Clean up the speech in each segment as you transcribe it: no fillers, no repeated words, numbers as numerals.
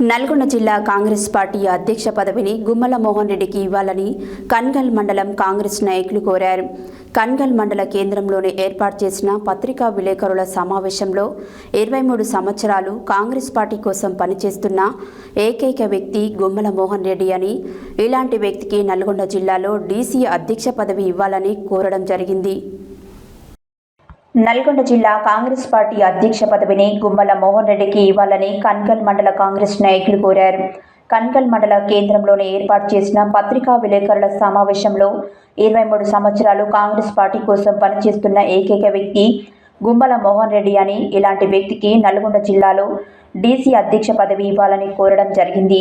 నల్గొండ జిల్లా కాంగ్రెస్ పార్టీ అధ్యక్ష పదవిని గుమ్మల మోహన్ రెడ్డికి ఇవ్వాలని కన్గల్ మండలం కాంగ్రెస్ నాయకులు కోరారు. కన్గల్ మండల కేంద్రంలోనే ఏర్పాటు చేసిన పత్రికా విలేకరుల సమావేశంలో 23 సంవత్సరాలు కాంగ్రెస్ పార్టీ కోసం పనిచేస్తున్న ఏకైక వ్యక్తి గుమ్మల మోహన్ రెడ్డి అని, ఇలాంటి వ్యక్తికి నల్గొండ జిల్లాలో డీసీ అధ్యక్ష పదవి ఇవ్వాలని కోరడం జరిగింది. నల్గొండ జిల్లా కాంగ్రెస్ పార్టీ అధ్యక్ష పదవిని గుమ్మల మోహన్ రెడ్డికి ఇవ్వాలని కన్గల్ మండల కాంగ్రెస్ నాయకులు కోరారు. కన్గల్ మండల కేంద్రంలోనే ఏర్పాటు చేసిన పత్రికా విలేకరుల సమావేశంలో 23 సంవత్సరాలు కాంగ్రెస్ పార్టీ కోసం పనిచేస్తున్న ఏకైక వ్యక్తి గుమ్మల మోహన్ రెడ్డి అని, ఇలాంటి వ్యక్తికి నల్గొండ జిల్లాలో డీసీ అధ్యక్ష పదవి ఇవ్వాలని కోరడం జరిగింది.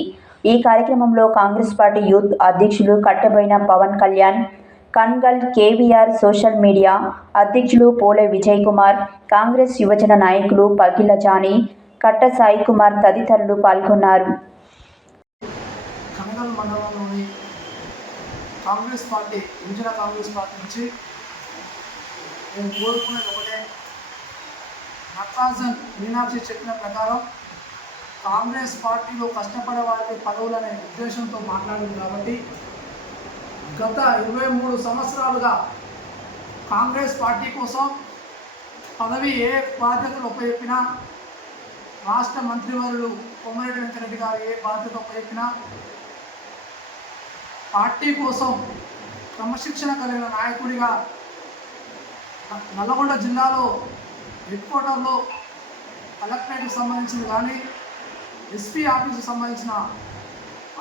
ఈ కార్యక్రమంలో కాంగ్రెస్ పార్టీ యూత్ అధ్యక్షులు కట్టబోయిన పవన్ కళ్యాణ్, కన్గల్ కేవీఆర్ సోషల్ మీడియా అధ్యక్షులు పోలే విజయ్ కుమార్, కాంగ్రెస్ యువజన నాయకులు పగిల జానీ, కట్ట సాయి కుమార్ తదితరులు పాల్గొన్నారు. కన్గల్ మండలంలోని కాంగ్రెస్ పార్టీ నుంచి నేను కోరుకునేది ఒకటే, నటరాజన్ మీనాక్షి చెప్పిన ప్రకారం కాంగ్రెస్ పార్టీలో కష్టపడే వారికి పదవులనే ఉద్దేశంతో మాట్లాడింది కాబట్టి గత 23 సంవత్సరాలుగా కాంగ్రెస్ పార్టీ కోసం పదవి ఏ బాధ్యతలు ఉపయోగినా, రాష్ట్ర మంత్రివర్యులు కొమరెడ్డి వెంకరెడ్డి గారు ఏ బాధ్యత ఉపయోగినా పార్టీ కోసం క్రమశిక్షణ కలిగిన నాయకుడిగా నల్లగొండ జిల్లాలో హెడ్ క్వార్టర్లో కలెక్టరేట్కి సంబంధించింది కానీ ఎస్పీ ఆఫీసుకు సంబంధించిన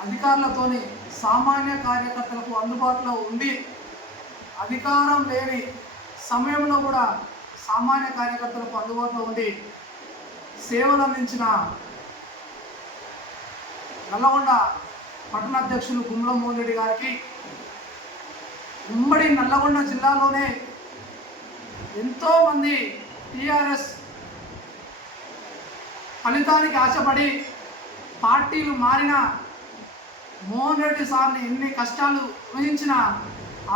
అధికారులతోని సామాన్య కార్యకర్తలకు అందుబాటులో ఉండి, అధికారం లేని సమయంలో కూడా సామాన్య కార్యకర్తలకు అందుబాటులో ఉండి సేవలు అందించిన నల్లగొండ పట్టణ అధ్యక్షులు గుమ్మల మోహన్ రెడ్డి గారికి, ఉమ్మడి నల్లగొండ జిల్లాలోనే ఎంతోమంది టీఆర్ఎస్ ఫలితానికి ఆశపడి పార్టీలు మారిన మోహన్ రెడ్డి సార్ని ఎన్ని కష్టాలు వహించిన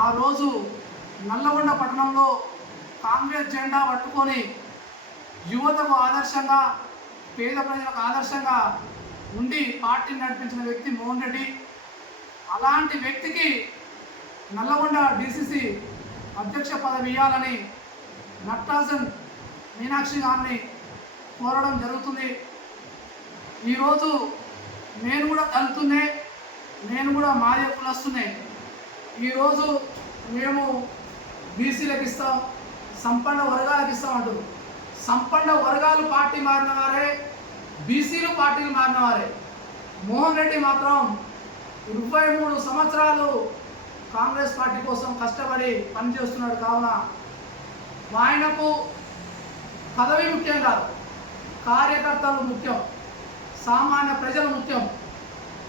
ఆ రోజు నల్లగొండ పట్టణంలో కాంగ్రెస్ జెండా పట్టుకొని యువతకు ఆదర్శంగా, పేద ప్రజలకు ఆదర్శంగా ఉండి పార్టీని నడిపించిన వ్యక్తి మోహన్ రెడ్డి. అలాంటి వ్యక్తికి నల్లగొండ డీసీసీ అధ్యక్ష పదవి ఇవ్వాలని నటరాజన్ మీనాక్షి గారిని కోరడం జరుగుతుంది. ఈరోజు నేను కూడా దళితున్నే, నేను కూడా మాదే కులస్తున్నే. ఈరోజు మేము బీసీలకు ఇస్తాం, సంపన్న వర్గాలకు ఇస్తామంటారు. సంపన్న వర్గాలు పార్టీ మారిన వారే, బీసీలు పార్టీలు మారిన వారే. మోహన్ రెడ్డి మాత్రం 23 సంవత్సరాలు కాంగ్రెస్ పార్టీ కోసం కష్టపడి పనిచేస్తున్నాడు. కావున ఆయనకు పదవి ముఖ్యం కాదు, కార్యకర్తలు ముఖ్యం, సామాన్య ప్రజలు ముఖ్యం,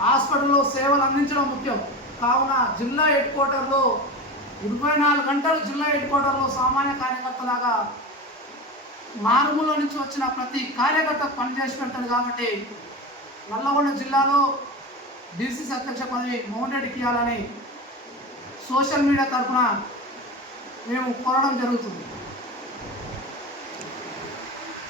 హాస్పిటల్లో సేవలు అందించడం ముఖ్యం. కావున జిల్లా హెడ్ క్వార్టర్లో 24 గంటలు జిల్లా హెడ్ క్వార్టర్లో సామాన్య కార్యకర్తలాగా మారుమూల నుంచి వచ్చిన ప్రతి కార్యకర్త పనిచేసి పెడతాడు. కాబట్టి నల్లగొండ జిల్లాలో డీసీసీ అధ్యక్ష పదవి మోహన్ రెడ్డికి ఇవ్వాలని సోషల్ మీడియా తరఫున మేము కోరడం జరుగుతుంది.